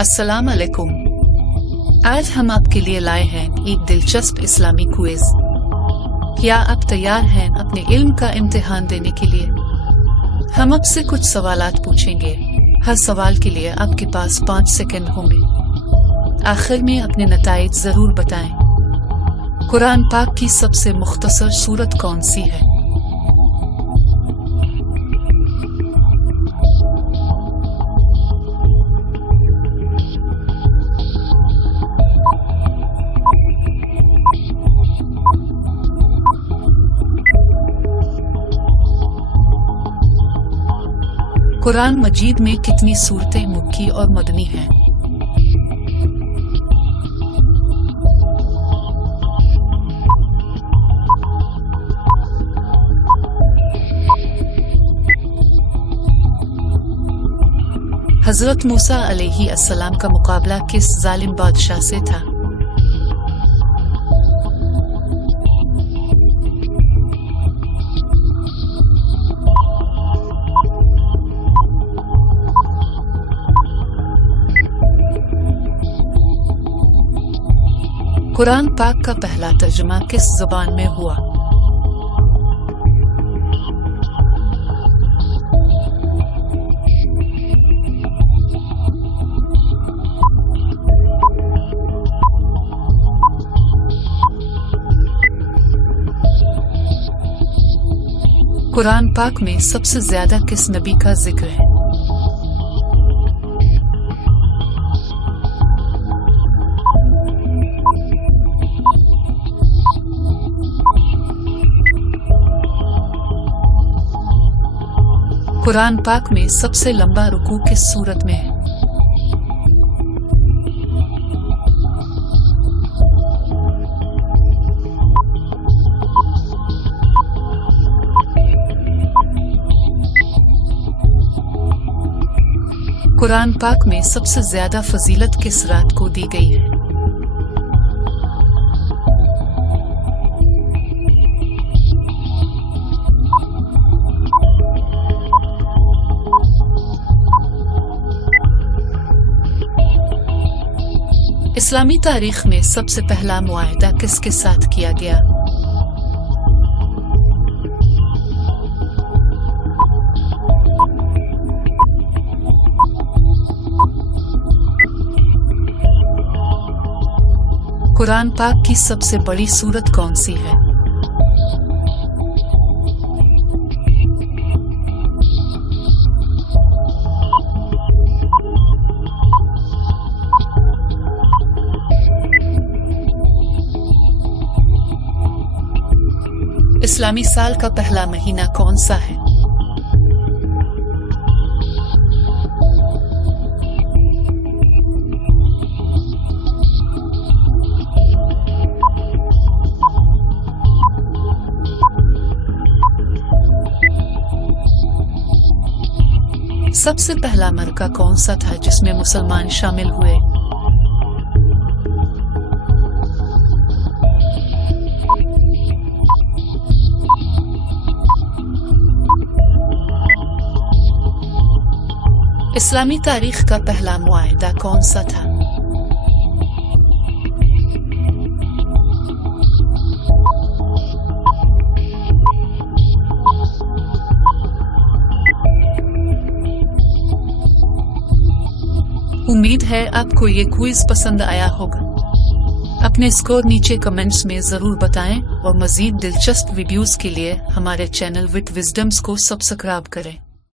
अस्सलाम अलैकुम। आज हम आपके लिए लाए हैं एक दिलचस्प इस्लामी क्विज। क्या आप तैयार हैं अपने इल्म का इम्तिहान देने के लिए? हम आपसे कुछ सवालात पूछेंगे। हर सवाल के लिए आपके पास 5 सेकंड होंगे। आखिर में अपने नताइज जरूर बताएं। कुरान पाक की सबसे मुख्तसर सूरत कौन सी है? कुरान मजीद में कितनी सूरतें मक्की और मदनी हैं? हजरत मूसा अलैहि अस्सलाम का मुकाबला किस जालिम बादशाह से था? कुरान पाक का पहला तर्जुमा किस ज़बान में हुआ? कुरान पाक में सबसे ज्यादा किस नबी का जिक्र है? कुरान पाक में सबसे लंबा रुकू किस सूरत में है? कुरान पाक में सबसे ज्यादा फजीलत किस रात को दी गई है? इस्लामी तारीख में सबसे पहला मुआहदा किसके साथ किया गया? कुरान पाक की सबसे बड़ी सूरत कौन सी है? इस्लामी साल का पहला महीना कौन सा है? सबसे पहला मरका कौन सा था जिसमें मुसलमान शामिल हुए? इस्लामी तारीख का पहला मुआहदा कौन सा था? उम्मीद है आपको ये क्विज पसंद आया होगा। अपने स्कोर नीचे कमेंट्स में जरूर बताएं और मजीद दिलचस्प वीडियोस के लिए हमारे चैनल विद विजडम्स को सब्सक्राइब करें।